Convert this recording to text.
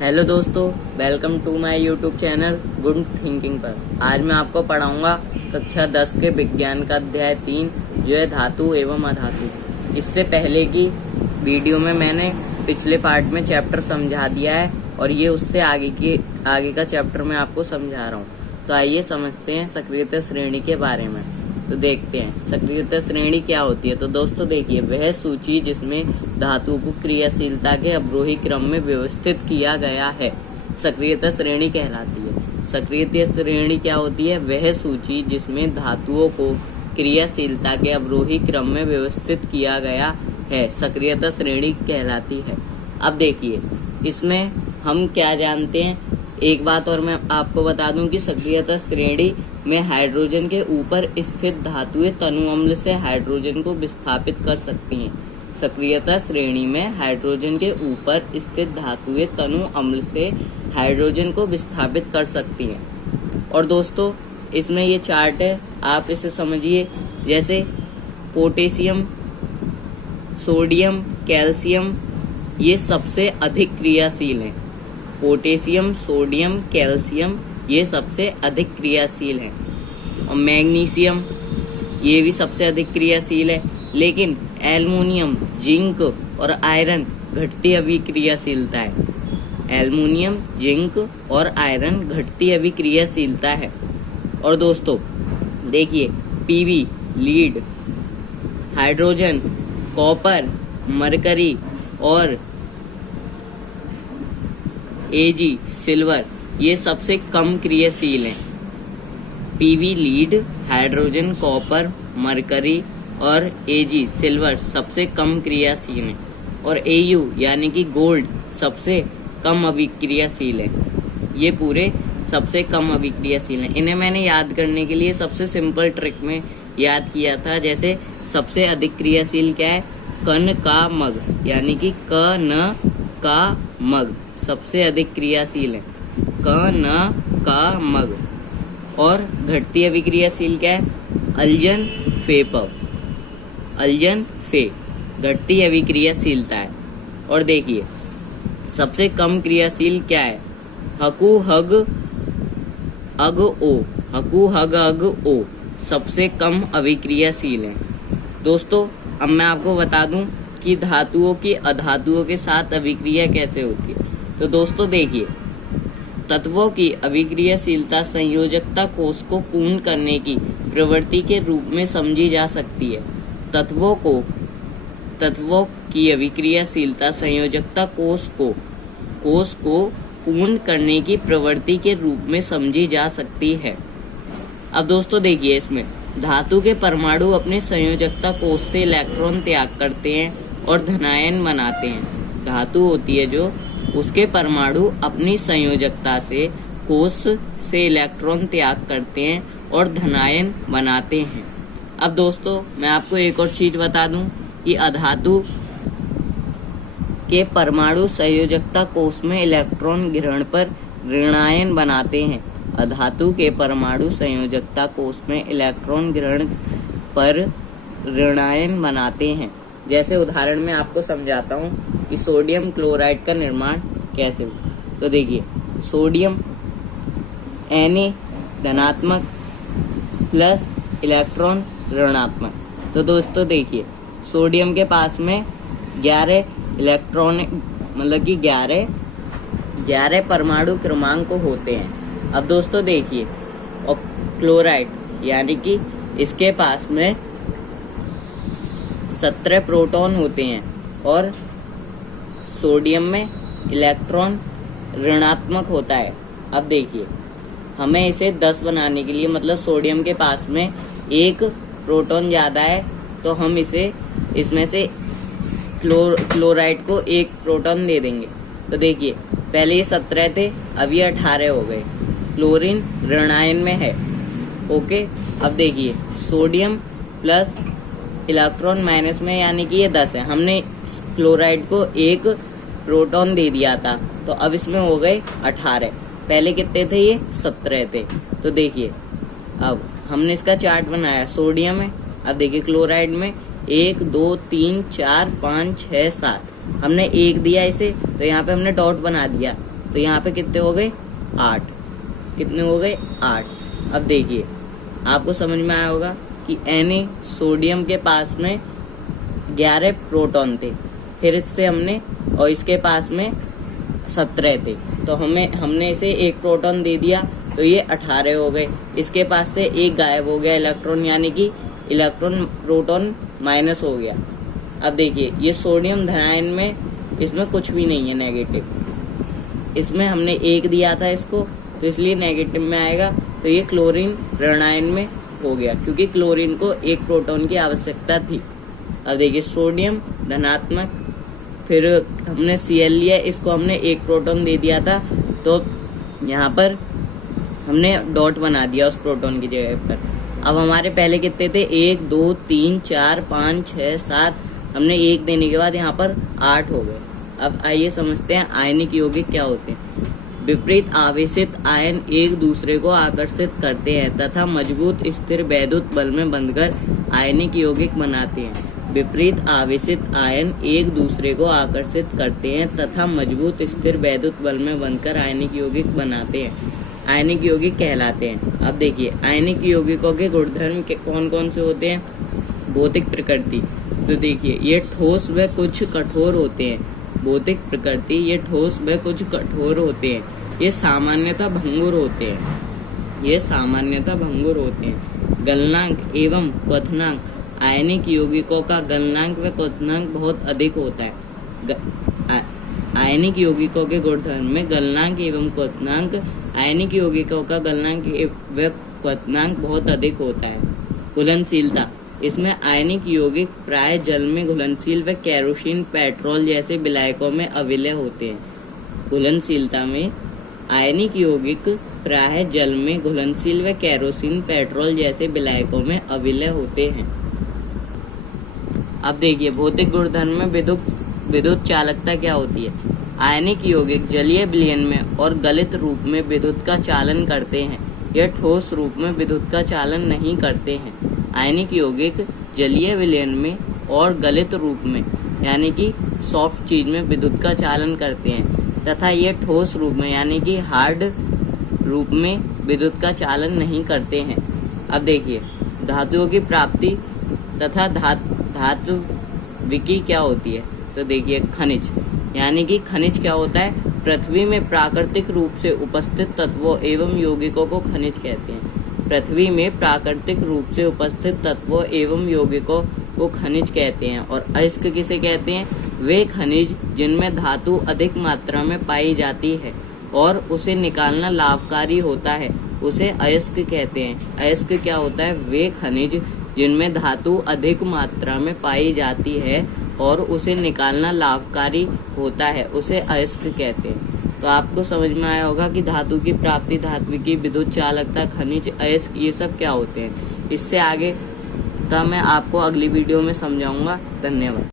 Hello दोस्तों, welcome to my YouTube channel good thinking पर। आज मैं आपको पढ़ाऊंगा कक्षा 10 के विज्ञान का अध्याय 3 जो है धातु एवं अधातु। इससे पहले की वीडियो में मैंने पिछले पार्ट में चैप्टर समझा दिया है और ये उससे आगे का चैप्टर मैं आपको समझा रहा हूँ। तो आइए समझते हैं सक्रियता श्रेणी के बारे में। तो देखते हैं सक्रियता श्रेणी क्या होती है। तो दोस्तों देखिए, वह सूची जिसमें धातु को क्रियाशीलता के अवरोही क्रम में व्यवस्थित किया गया है सक्रियता श्रेणी कहलाती है। सक्रियता श्रेणी क्या होती है? वह सूची जिसमें धातुओं को क्रियाशीलता के अवरोही क्रम में व्यवस्थित किया गया है सक्रियता श्रेणी कहलाती है। अब देखिए, इसमें हम क्या जानते हैं। एक बात और मैं आपको बता दूं कि सक्रियता श्रेणी में हाइड्रोजन के ऊपर स्थित धातुएं तनु अम्ल से हाइड्रोजन को विस्थापित कर सकती हैं। सक्रियता श्रेणी में हाइड्रोजन के ऊपर स्थित धातुएं तनु अम्ल से हाइड्रोजन को विस्थापित कर सकती हैं। और दोस्तों इसमें ये चार्ट है, आप इसे समझिए। जैसे पोटेशियम, सोडियम, कैल्शियम ये सबसे अधिक क्रियाशील हैं। पोटेशियम, सोडियम, कैल्शियम ये सबसे अधिक क्रियाशील है। और मैग्नीशियम ये भी सबसे अधिक क्रियाशील है। लेकिन एल्युमिनियम, जिंक और आयरन घटती अभिक्रियाशीलता है। एल्युमिनियम, जिंक और आयरन घटती अभिक्रियाशीलता है। और दोस्तों देखिए, PV, lead, hydrogen, copper, mercury और एजी, सिल्वर ये सबसे कम क्रियाशील हैं। PV, lead, hydrogen, copper, mercury और एजी, सिल्वर सबसे कम क्रियाशील हैं। और एयू यानी कि गोल्ड सबसे कम अभिक्रियाशील है। ये पूरे सबसे कम अभिक्रियाशील हैं। इन्हें मैंने याद करने के लिए सबसे सिंपल ट्रिक में याद किया था। जैसे सबसे अधिक क्रियाशील क्या है? कण का मग, यानी कि क न का मग सबसे अधिक क्रियाशील है। क न का मग। और घटती अभिक्रियाशील क्या है? अल्जन, फेपव, अल्जन, फे घटती अभिक्रियाशीलता है। और देखिए सबसे कम क्रियाशील क्या है? हकु, हग, अग, ओ, हकु, हग, अग, ओ सबसे कम अभिक्रियाशील है। दोस्तों अब मैं आपको बता दूं कि धातुओं की अधातुओं के साथ अभिक्रिया कैसे होती है। तो दोस्तों देखिए, तत्वों की अभिक्रियाशीलता संयोजकता कोष को पूर्ण करने की प्रवृत्ति के रूप में समझी जा सकती है। तत्वों की अभिक्रियाशीलता संयोजकता कोष को पूर्ण करने की प्रवृत्ति के रूप में समझी जा सकती है। अब दोस्तों देखिए, इसमें धातु के परमाणु अपने संयोजकता कोष से इलेक्ट्रॉन त्याग करते हैं और धनायन बनाते हैं। धातु होती है जो, उसके परमाणु अपनी संयोजकता से कोष से इलेक्ट्रॉन त्याग करते हैं और धनायन बनाते हैं। अब दोस्तों मैं आपको एक और चीज बता दूं कि अधातु के परमाणु संयोजकता कोष में इलेक्ट्रॉन ग्रहण पर ऋणायन बनाते हैं। अधातु के परमाणु संयोजकता कोष में इलेक्ट्रॉन ग्रहण पर ऋणायन बनाते हैं। जैसे उदाहरण में आपको समझाता हूँ कि सोडियम क्लोराइड का निर्माण कैसे हो। तो देखिए, सोडियम Na धनात्मक प्लस इलेक्ट्रॉन ऋणात्मक। तो दोस्तों देखिए, सोडियम के पास में 11 इलेक्ट्रॉन मतलब कि 11 परमाणु क्रमांक होते हैं। अब दोस्तों देखिए, और क्लोराइड यानी कि इसके पास में 17 प्रोटॉन होते हैं और सोडियम में इलेक्ट्रॉन ऋणात्मक होता है। अब देखिए, हमें इसे 10 बनाने के लिए, मतलब सोडियम के पास में 1 प्रोटॉन ज़्यादा है तो हम इसमें से क्लोराइड को 1 प्रोटॉन दे देंगे। तो देखिए, पहले ये 17 थे, अब ये 18 हो गए। क्लोरीन ऋणायन में है। ओके, अब देखिए, सोडियम प्लस इलेक्ट्रॉन माइनस में, यानी कि ये 10 है। हमने क्लोराइड को 1 प्रोटॉन दे दिया था, तो अब इसमें हो गए 18। पहले कितने थे? ये 17 थे। तो देखिए, अब हमने इसका चार्ट बनाया। सोडियम है, अब देखिए क्लोराइड में 1 2 3 4 5 6 7 हमने 1 दिया इसे, तो यहाँ पे हमने डॉट बना दिया। तो यहाँ पे कितने हो गए 8। कितने हो गए 8। अब देखिए आपको समझ में आया होगा कि Na सोडियम के पास में 11 प्रोटॉन थे, फिर इससे हमने और इसके पास में 17 थे, तो हमने इसे 1 प्रोटॉन दे दिया तो ये 18 हो गए। इसके पास से एक गायब हो गया इलेक्ट्रॉन, यानी कि इलेक्ट्रॉन प्रोटॉन माइनस हो गया। अब देखिए ये सोडियम धनायन में इसमें कुछ भी नहीं है नेगेटिव, इसमें हमने 1 दिया था इसको तो इसलिए नेगेटिव में आएगा। तो ये क्लोरीन ऋणायन में हो गया क्योंकि क्लोरीन को 1 प्रोटॉन की आवश्यकता थी। अब देखिए सोडियम धनात्मक, फिर हमने Cl लिया, इसको हमने 1 प्रोटॉन दे दिया था तो यहाँ पर हमने डॉट बना दिया उस प्रोटॉन की जगह पर। अब हमारे पहले कितने थे 1 2 3 4 5 6 7, हमने 1 देने के बाद यहाँ पर 8 हो गए। अब आइए समझते हैं आयनिक यौगिक क्या होते हैं। विपरीत आवेशित आयन एक दूसरे को आकर्षित करते हैं तथा मजबूत स्थिर वैद्युत बल में बंधकर आयनिक यौगिक बनाते हैं। विपरीत आवेशित आयन एक दूसरे को आकर्षित करते हैं तथा मजबूत स्थिर वैद्युत बल में बंधकर आयनिक यौगिक बनाते हैं, आयनिक यौगिक कहलाते हैं। अब देखिए आयनिक यौगिकों के गुणधर्म कौन कौन से होते हैं। भौतिक प्रकृति, तो देखिए ये ठोस व कुछ कठोर होते हैं। भौतिक प्रकृति, ये ठोस व कुछ कठोर होते हैं। ये सामान्यतः भंगुर होते हैं। ये सामान्यतः भंगुर होते हैं। गलनांक एवं क्वथनांक, आयनिक यौगिकों का गलनांक व क्वथनांक बहुत अधिक होता है। आयनिक यौगिकों के गुणधर्म में गलनांक एवं क्वथनांक, आयनिक यौगिकों का गलनांक व क्वथनांक बहुत अधिक होता है। घुलनशीलता, इसमें आयनिक यौगिक प्राय जल में घुलनशील व केरोसिन, पेट्रोल जैसे विलायकों में अविलय होते हैं। घुलनशीलता में आयनिक यौगिक प्राय जल में घुलनशील व केरोसिन, पेट्रोल जैसे विलायकों में अविलय होते हैं। अब देखिए भौतिक गुणधर्म में विद्युत चालकता क्या होती है। आयनिक यौगिक जलीय विलयन में और गलित रूप में विद्युत का चालन करते हैं। यह ठोस रूप में विद्युत का चालन नहीं करते हैं। आयनिक यौगिक जलीय विलयन में और गलित रूप में यानी कि सॉफ्ट चीज में विद्युत का चालन करते हैं तथा ये ठोस रूप में यानी कि हार्ड रूप में विद्युत का चालन नहीं करते हैं। अब देखिए धातुओं की प्राप्ति तथा धात्विकी क्या होती है। तो देखिए खनिज, यानी कि खनिज क्या होता है। पृथ्वी में प्राकृतिक रूप से उपस्थित तत्वों एवं यौगिकों को खनिज कहते हैं। पृथ्वी में प्राकृतिक रूप से उपस्थित तत्वों एवं यौगिकों को खनिज कहते हैं। और अयस्क किसे कहते हैं। वे खनिज जिनमें धातु अधिक मात्रा में पाई जाती है और उसे निकालना लाभकारी होता है, उसे अयस्क कहते हैं। अयस्क क्या होता है। वे खनिज जिनमें धातु अधिक मात्रा में पाई जाती है और उसे निकालना लाभकारी होता है, उसे अयस्क कहते हैं। तो आपको समझ में आया होगा कि धातु की प्राप्ति, धात्विकी, विद्युत चालकता, खनिज, अयस्क, ये सब क्या होते हैं। इससे आगे का मैं आपको अगली वीडियो में समझाऊंगा। धन्यवाद।